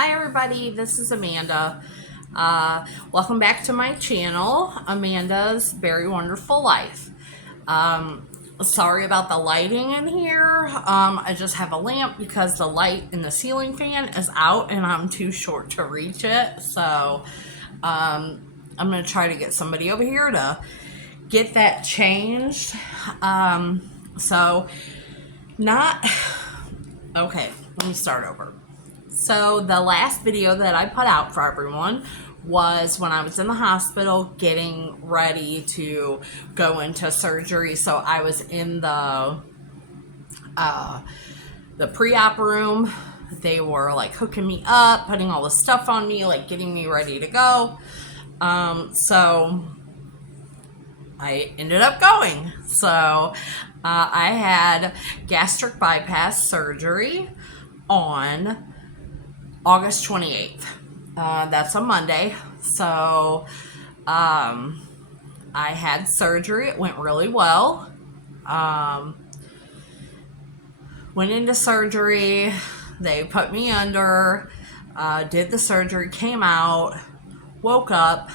Hi everybody, this is Amanda. Welcome back to my channel, Amanda's Bari-Wonderful Life. Sorry about the lighting in here. I just have a lamp because the light in the ceiling fan is out and I'm too short to reach it. So I'm going to try to get somebody over here to get that changed. Okay, let me start over. So the last video that I put out for everyone was when I was in the hospital getting ready to go into surgery. So I was in the pre-op room. They were like hooking me up, putting all the stuff on me, like getting me ready to go. So I ended up going. So I had gastric bypass surgery on August 28th. That's a Monday. So I had surgery. It went really well. Went into surgery. They put me under, did the surgery, came out, woke up.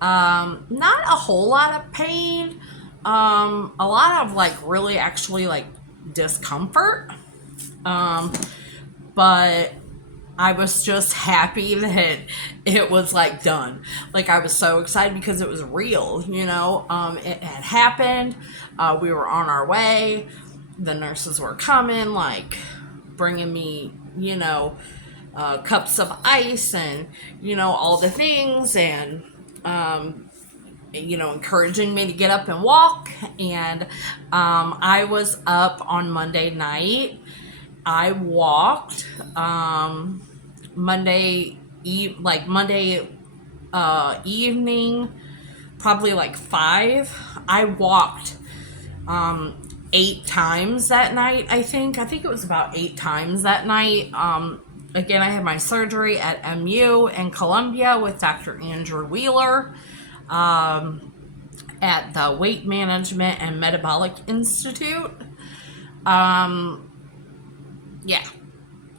Not a whole lot of pain. A lot of really actually discomfort. But I was just happy that it was done. I was so excited because it was real, it had happened. We were on our way. The nurses were coming, bringing me, cups of ice and, all the things and, encouraging me to get up and walk. And I was up on Monday night. I walked Monday evening, probably 5. I walked 8 times that night. I think it was about 8 times that night. Again, I had my surgery at MU in Columbia with Dr. Andrew Wheeler at the Weight Management and Metabolic Institute. Yeah.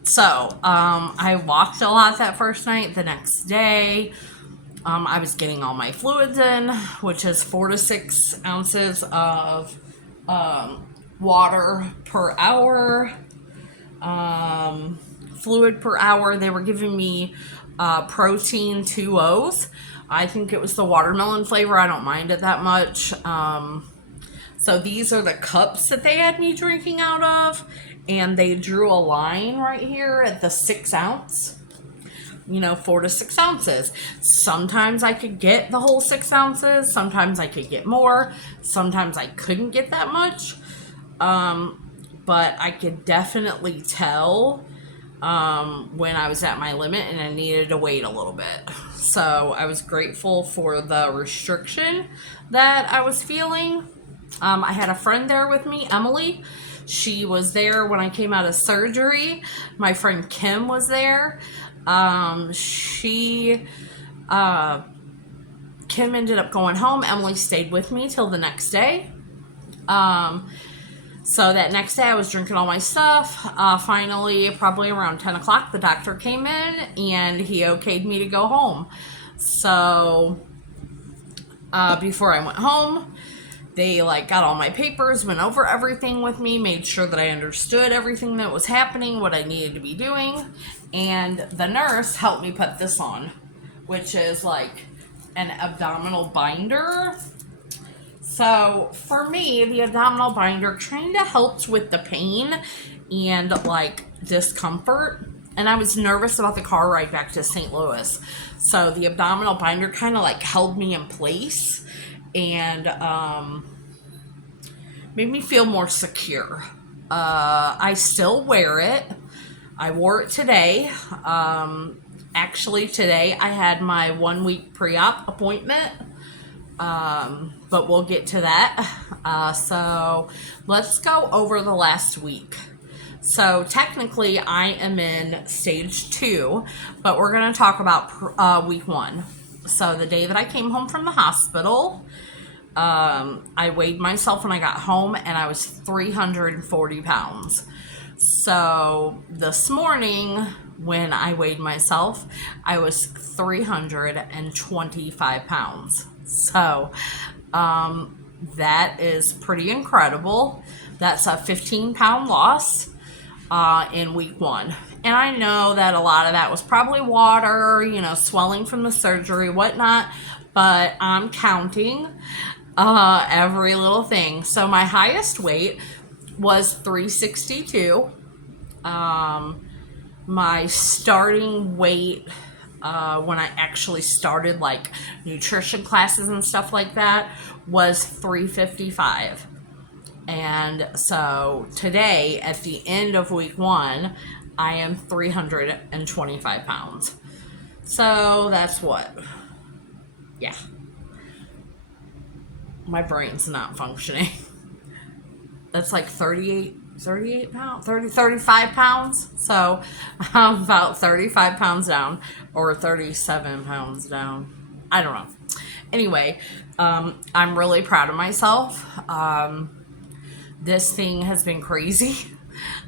So, I walked a lot that first night. The next day, I was getting all my fluids in, which is 4 to 6 ounces of water per hour, fluid per hour. They were giving me protein 2Os. I think it was the watermelon flavor. I don't mind it that much. So these are the cups that they had me drinking out of. And they drew a line right here at the 6 ounce, 4 to 6 ounces. Sometimes I could get the whole 6 ounces. Sometimes I could get more. Sometimes I couldn't get that much. But I could definitely tell when I was at my limit and I needed to wait a little bit. So I was grateful for the restriction that I was feeling. I had a friend there with me, Emily. She was there when I came out of surgery. My friend Kim was there. Kim ended up going home. Emily stayed with me till the next day. So that next day I was drinking all my stuff. Finally, probably around 10 o'clock, the doctor came in and he okayed me to go home. So before I went home, they got all my papers, went over everything with me, made sure that I understood everything that was happening, what I needed to be doing. And the nurse helped me put this on, which is an abdominal binder. So for me, the abdominal binder kind of helped with the pain and discomfort. And I was nervous about the car ride back to St. Louis. So the abdominal binder kind of held me in place and made me feel more secure. I still wear it. I wore it today. Actually, today I had my 1-week pre-op appointment. But we'll get to that. So let's go over the last week. So technically I am in stage 2, but we're going to talk about week 1. So the day that I came home from the hospital, I weighed myself when I got home and I was 340 pounds, So this morning when I weighed myself, I was 325 pounds. So that is pretty incredible. That's a 15-pound loss in week 1. And I know that a lot of that was probably water, swelling from the surgery, whatnot, but I'm counting every little thing. So my highest weight was 362. My starting weight when I actually started like nutrition classes and stuff like that was 355. And so today, at the end of week 1, I am 325 pounds. So that's what? Yeah. My brain's not functioning. That's like 38 pounds, 35 pounds. So I'm about 35 pounds down, or 37 pounds down. I don't know. Anyway, I'm really proud of myself. This thing has been crazy.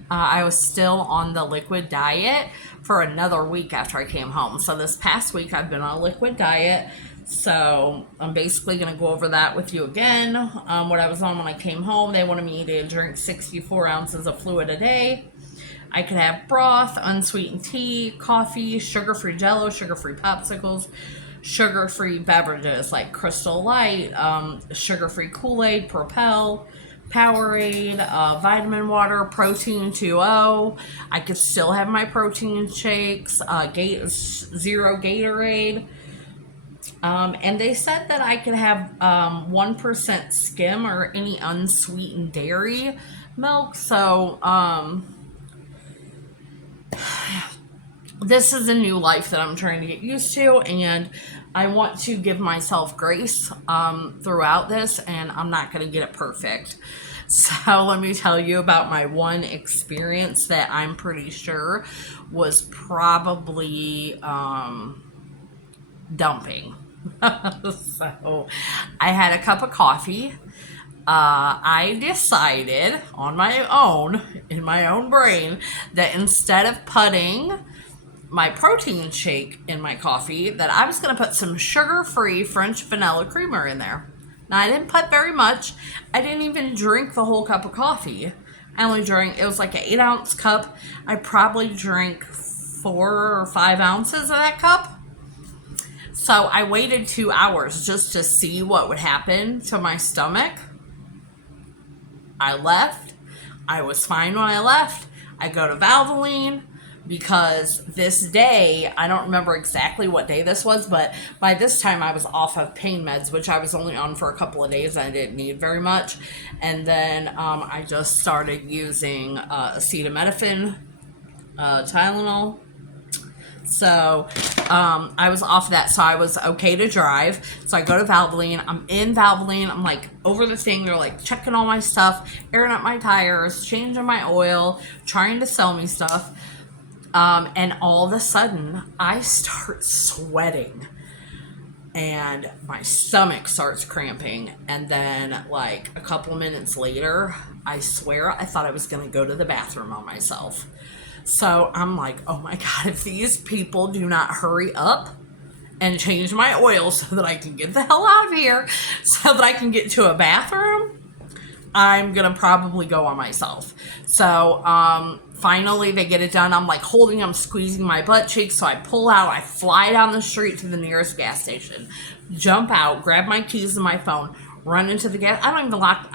I was still on the liquid diet for another week after I came home. So this past week I've been on a liquid diet. So I'm basically going to go over that with you again. What I was on when I came home, they wanted me to drink 64 ounces of fluid a day. I could have broth, unsweetened tea, coffee, sugar-free Jell-O, sugar-free popsicles, sugar-free beverages like Crystal Light, sugar-free Kool-Aid, Propel, Powerade, vitamin water, protein 2.0. I could still have my protein shakes, zero Gatorade. And they said that I could have 1% skim or any unsweetened dairy milk. So this is a new life that I'm trying to get used to, and I want to give myself grace throughout this, and I'm not going to get it perfect. So let me tell you about my one experience that I'm pretty sure was probably dumping. So I had a cup of coffee. I decided on my own, in my own brain, that instead of putting my protein shake in my coffee, that I was going to put some sugar-free French vanilla creamer in there. Now, I didn't put very much. I didn't even drink the whole cup of coffee. I only drank, it was like an 8-ounce cup. I probably drank 4 or 5 ounces of that cup. So I waited 2 hours just to see what would happen to my stomach. I left. I was fine when I left. I go to Valvoline because this day, I don't remember exactly what day this was, but by this time I was off of pain meds, which I was only on for a couple of days. I didn't need very much. And then I just started using acetaminophen, Tylenol. So I was off that, so I was okay to drive. So I go to Valvoline. I'm in Valvoline. I'm like over the thing. They're like checking all my stuff, airing up my tires, changing my oil, trying to sell me stuff. And all of a sudden, I start sweating. And my stomach starts cramping. And then, like, a couple minutes later, I swear I thought I was going to go to the bathroom on myself. So I'm like, oh my God, if these people do not hurry up and change my oil so that I can get the hell out of here, so that I can get to a bathroom, I'm going to probably go on myself. So finally they get it done. I'm like holding them, squeezing my butt cheeks. So I pull out, I fly down the street to the nearest gas station, jump out, grab my keys and my phone, run into the gas. I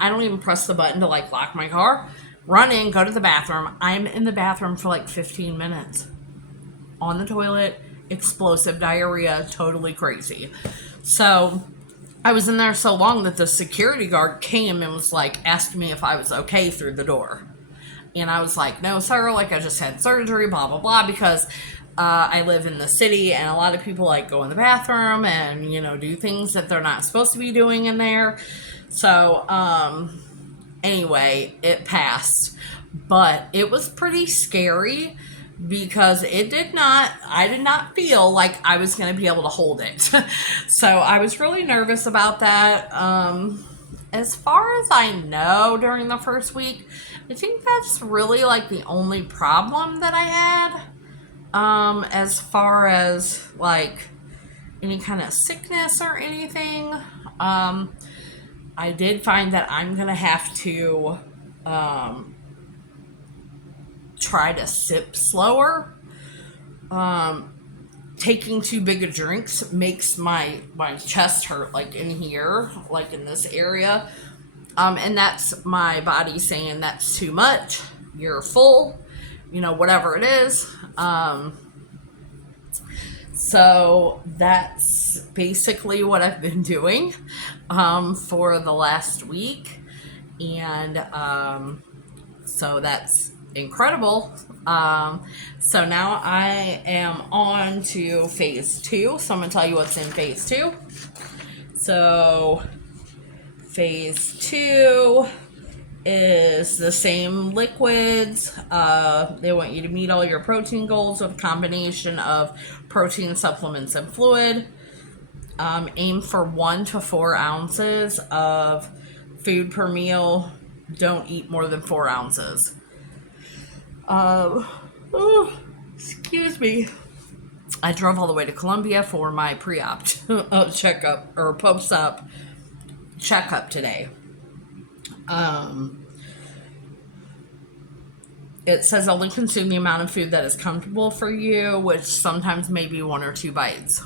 don't even press the button to like lock my car. Run in, go to the bathroom. I'm in the bathroom for like 15 minutes. On the toilet, explosive diarrhea, totally crazy. So I was in there so long that the security guard came and was like, asked me if I was okay through the door. And I was like, no, sir, like I just had surgery, blah, blah, blah, because I live in the city and a lot of people like go in the bathroom and, do things that they're not supposed to be doing in there. So, anyway, it passed, but it was pretty scary because I did not feel like I was going to be able to hold it. So I was really nervous about that. As far as I know, during the first week, I think that's really like the only problem that I had. As far as like any kind of sickness or anything. I did find that I'm gonna have to try to sip slower. Um, Taking too big of drinks makes my chest hurt, like in here, like in this area. And that's my body saying that's too much. You're full, whatever it is. So that's basically what I've been doing for the last week. And so that's incredible. So now I am on to phase 2. So I'm going to tell you what's in phase 2. So phase 2 is the same liquids. They want you to meet all your protein goals with a combination of protein supplements and fluid. Aim for 1 to 4 ounces of food per meal. Don't eat more than 4 ounces. Excuse me. I drove all the way to Columbia for my pre-op checkup or post-op checkup today. It says only consume the amount of food that is comfortable for you, which sometimes may be 1 or 2 bites.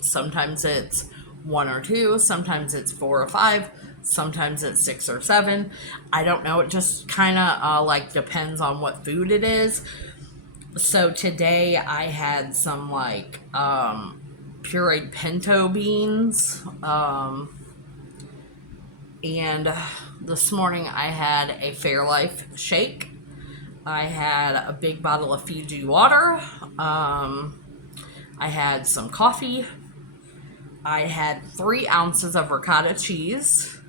Sometimes it's 1 or 2, sometimes it's 4 or 5, sometimes it's 6 or 7. I don't know. It just kind of like depends on what food it is. So today I had some like pureed pinto beans. And this morning I had a Fairlife shake. I had a big bottle of Fiji water. I had some coffee. I had 3 ounces of ricotta cheese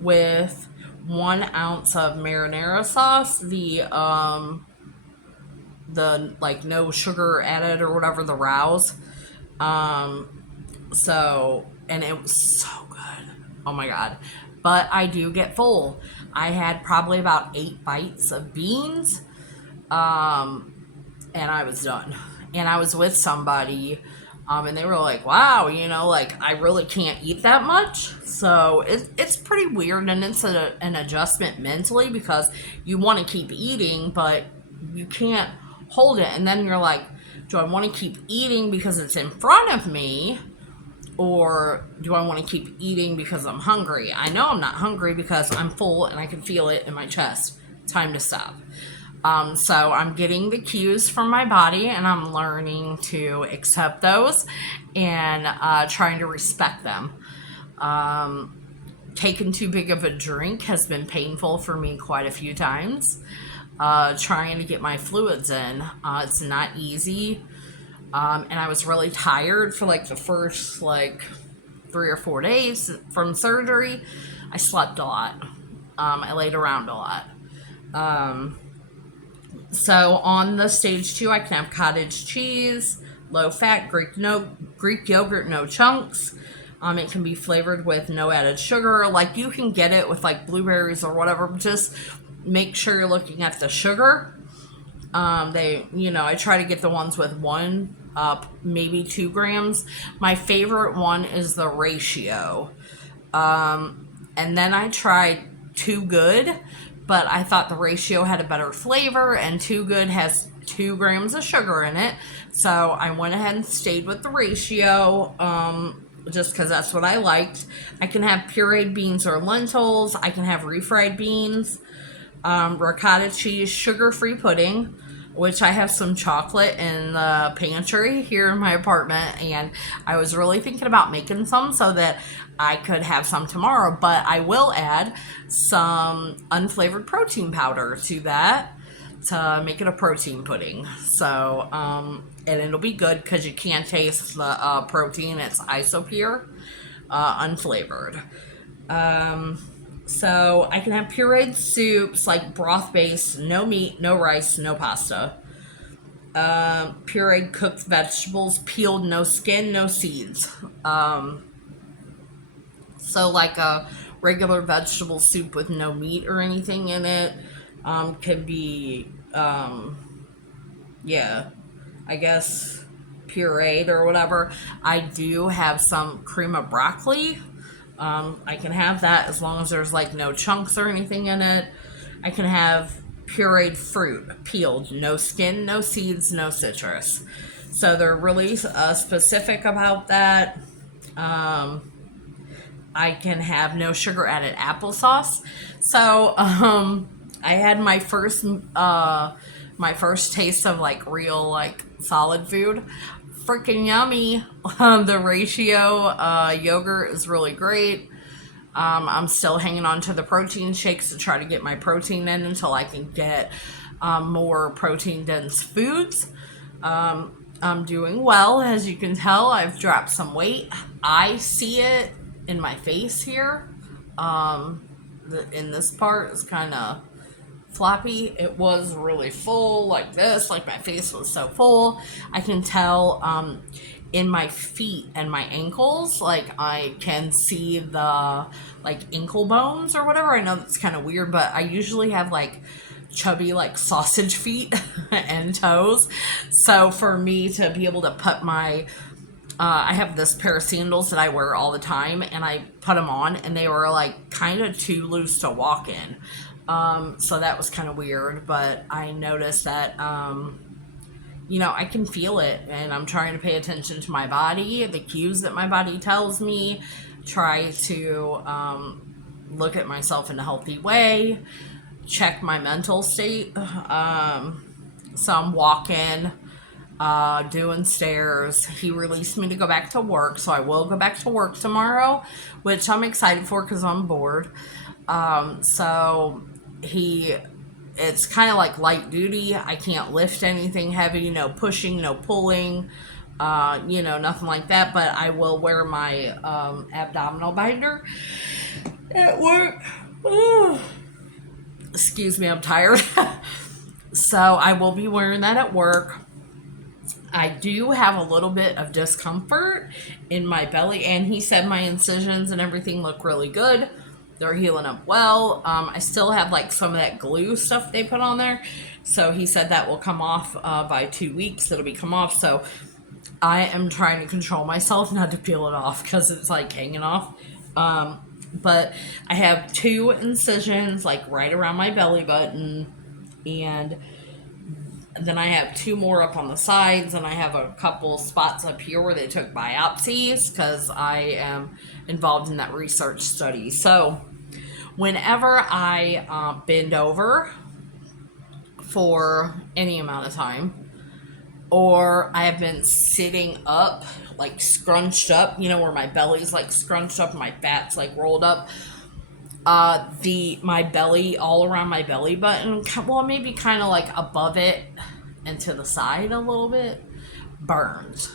with 1 ounce of marinara sauce. The like no sugar added or whatever, the Rouse. So, and it was so good. Oh my God. But I do get full. I had probably about 8 bites of beans. And I was done. And I was with somebody, and they were like, wow, like I really can't eat that much. So it's pretty weird, and it's an adjustment mentally because you want to keep eating, but you can't hold it. And then you're like, do I want to keep eating because it's in front of me? Or do I want to keep eating because I'm hungry? I know I'm not hungry because I'm full and I can feel it in my chest. Time to stop. So I'm getting the cues from my body and I'm learning to accept those and trying to respect them. Taking too big of a drink has been painful for me quite a few times. Trying to get my fluids in. It's not easy. And I was really tired for like the first 3 or 4 days from surgery. I slept a lot. I laid around a lot. So on the stage 2, I can have cottage cheese, low fat, Greek yogurt, no chunks. It can be flavored with no added sugar. Like you can get it with like blueberries or whatever. Just make sure you're looking at the sugar. I try to get the ones with 1, maybe 2 grams. My favorite one is the ratio. And then I tried Too Good, but I thought the ratio had a better flavor, and Too Good has 2 grams of sugar in it. So I went ahead and stayed with the ratio, just because that's what I liked. I can have pureed beans or lentils. I can have refried beans, ricotta cheese, sugar-free pudding, which I have some chocolate in the pantry here in my apartment, and I was really thinking about making some so that I could have some tomorrow, but I will add some unflavored protein powder to that to make it a protein pudding. So, and it'll be good because you can't taste the protein. It's isopure, unflavored. So I can have pureed soups, like broth-based, no meat, no rice, no pasta. Pureed cooked vegetables, peeled, no skin, no seeds. So like a regular vegetable soup with no meat or anything in it. Could be, yeah, I guess pureed or whatever. I do have some cream of broccoli. I can have that as long as there's like no chunks or anything in it. I can have pureed fruit, peeled, no skin, no seeds, no citrus. So they're really specific about that. I can have no sugar added applesauce. So I had my first taste of like real like solid food. Freaking yummy. The ratio yogurt is really great. I'm still hanging on to the protein shakes to try to get my protein in until I can get more protein dense foods. I'm doing well, as you can tell. I've dropped some weight. I see it in my face here. In this part is kind of floppy. It was really full like this, like my face was so full. I can tell in my feet and my ankles, like I can see the like ankle bones or whatever. I know that's kind of weird, but I usually have like chubby like sausage feet and toes. So for me to be able to put my I have this pair of sandals that I wear all the time, and I put them on, and they were like kind of too loose to walk in. So that was kind of weird, but I noticed that, I can feel it, and I'm trying to pay attention to my body, the cues that my body tells me, try to look at myself in a healthy way, check my mental state. So I'm walking, doing stairs. He released me to go back to work, so I will go back to work tomorrow, which I'm excited for because I'm bored. So it's kind of like light duty. I can't lift anything heavy, no pushing, no pulling, nothing like that, but I will wear my abdominal binder at work. Ooh. Excuse me, I'm tired. So I will be wearing that at work. I do have a little bit of discomfort in my belly, and he said my incisions and everything look really good. They're healing up well. I still have like some of that glue stuff they put on there. So he said that will come off by 2 weeks. It'll be come off. So I am trying to control myself not to peel it off because it's like hanging off. But I have 2 incisions like right around my belly button, and then I have 2 more up on the sides, and I have a couple spots up here where they took biopsies because I am involved in that research study. So whenever I bend over for any amount of time, or I have been sitting up, like scrunched up, where my belly's like scrunched up and my fat's like rolled up, my belly, all around my belly button, well, maybe kind of like above it and to the side a little bit, burns.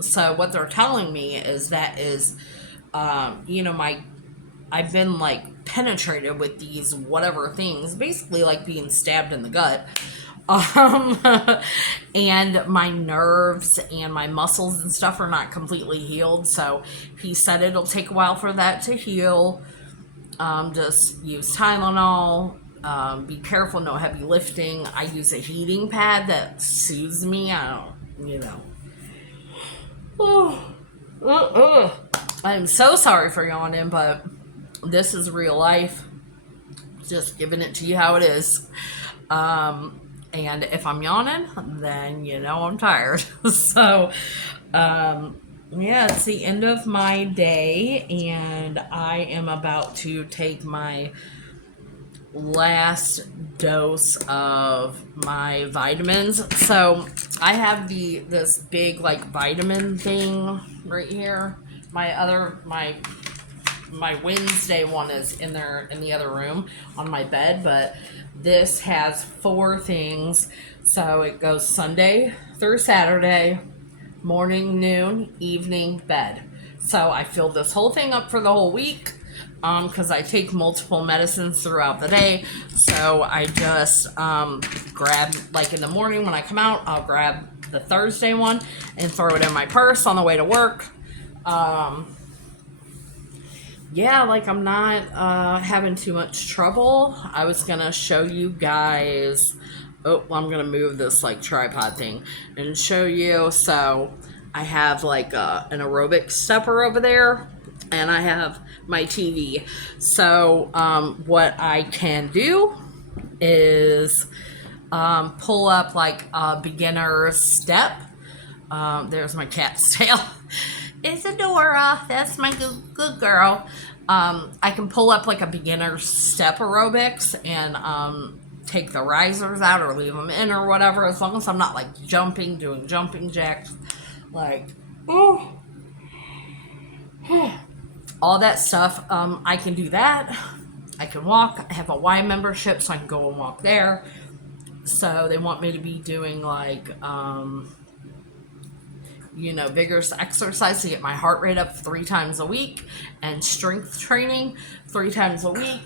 So what they're telling me is that is, I've been like penetrated with these whatever things, basically like being stabbed in the gut. And my nerves and my muscles and stuff are not completely healed. So he said it'll take a while for that to heal. Just use Tylenol. Be careful, no heavy lifting. I use a heating pad that soothes me. I'm so sorry for yawning, but this is real life. Just giving it to you how it is. And if I'm yawning, then I'm tired. So, it's the end of my day, and I am about to take my last dose of my vitamins. So I have this big like vitamin thing right here. My Wednesday one is in the other room on my bed, but this has 4 things. So it goes Sunday through Saturday, morning, noon, evening, bed. So I filled this whole thing up for the whole week. Because I take multiple medicines throughout the day. So I just grab, like in the morning when I come out, I'll grab the Thursday one and throw it in my purse on the way to work. yeah, like I'm not having too much trouble. I was gonna show you guys. Oh, I'm gonna move this like tripod thing and show you. So I have like an aerobic stepper over there, and I have my TV. So what I can do is pull up like a beginner's step. There's my cat's tail. It's Adora. That's my good girl. I can pull up like a beginner step aerobics and take the risers out or leave them in or whatever, as long as I'm not like jumping, doing jumping jacks, like oh, all that stuff. I can do that. I can walk. I have a Y membership, so I can go and walk there. So they want me to be doing like vigorous exercise to get my heart rate up 3 times a week, and strength training 3 times a week.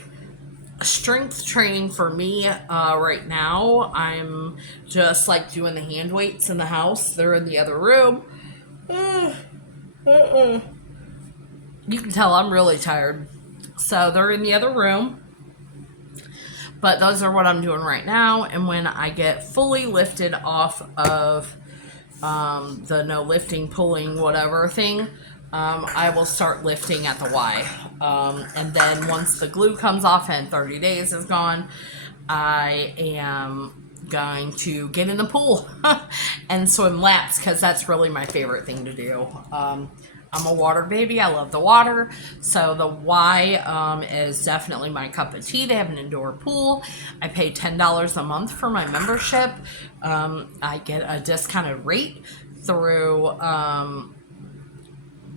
Strength training for me right now, I'm just like doing the hand weights in the house. They're in the other room. You can tell I'm really tired. So they're in the other room. But those are what I'm doing right now. And when I get fully lifted off of the no lifting, pulling, whatever thing, I will start lifting at the Y. And then once the glue comes off and 30 days is gone, I am going to get in the pool and swim laps, because that's really my favorite thing to do. I'm a water baby. I love the water. So the Y is definitely my cup of tea. They have an indoor pool. I pay $10 a month for my membership. I get a discounted rate through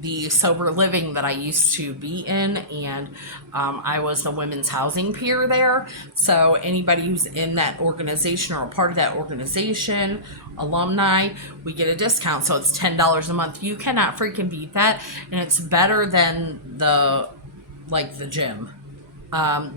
the sober living that I used to be in, and I was the women's housing peer there. So anybody who's in that organization or a part of that organization, alumni, we get a discount. So it's $10 a month. You cannot freaking beat that, and it's better than the gym.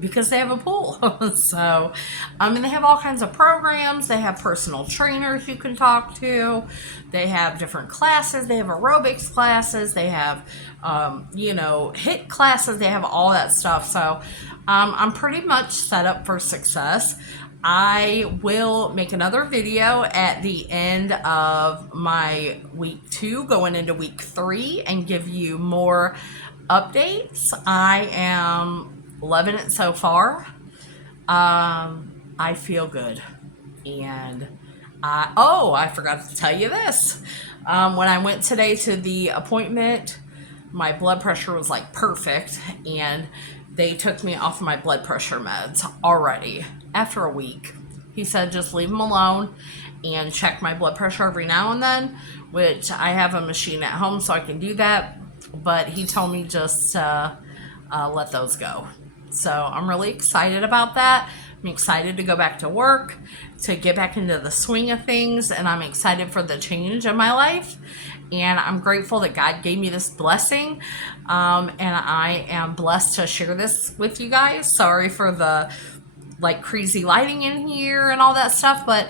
Because they have a pool. So, and they have all kinds of programs. They have personal trainers you can talk to. They have different classes. They have aerobics classes. They have, HIIT classes. They have all that stuff. So, I'm pretty much set up for success. I will make another video at the end of my week 2, going into week 3, and give you more updates. I am loving it so far. I feel good. And I forgot to tell you this. When I went today to the appointment, my blood pressure was like perfect, and they took me off my blood pressure meds already after a week. He said just leave them alone and check my blood pressure every now and then, which I have a machine at home so I can do that, but he told me just let those go. So I'm really excited about that. I'm excited to go back to work, to get back into the swing of things, and I'm excited for the change in my life. And I'm grateful that God gave me this blessing, and I am blessed to share this with you guys. Sorry for the crazy lighting in here and all that stuff, but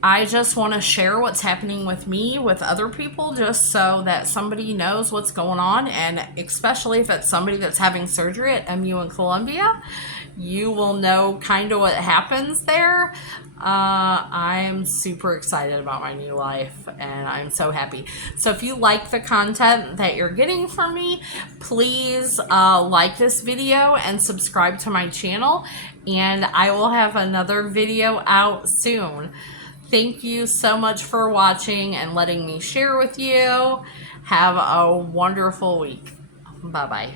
I just want to share what's happening with me with other people, just so that somebody knows what's going on. And especially if it's somebody that's having surgery at MU in Columbia, you will know kind of what happens there. I'm super excited about my new life, and I'm so happy. So if you like the content that you're getting from me, please like this video and subscribe to my channel, and I will have another video out soon. Thank you so much for watching and letting me share with you. Have a wonderful week. Bye-bye.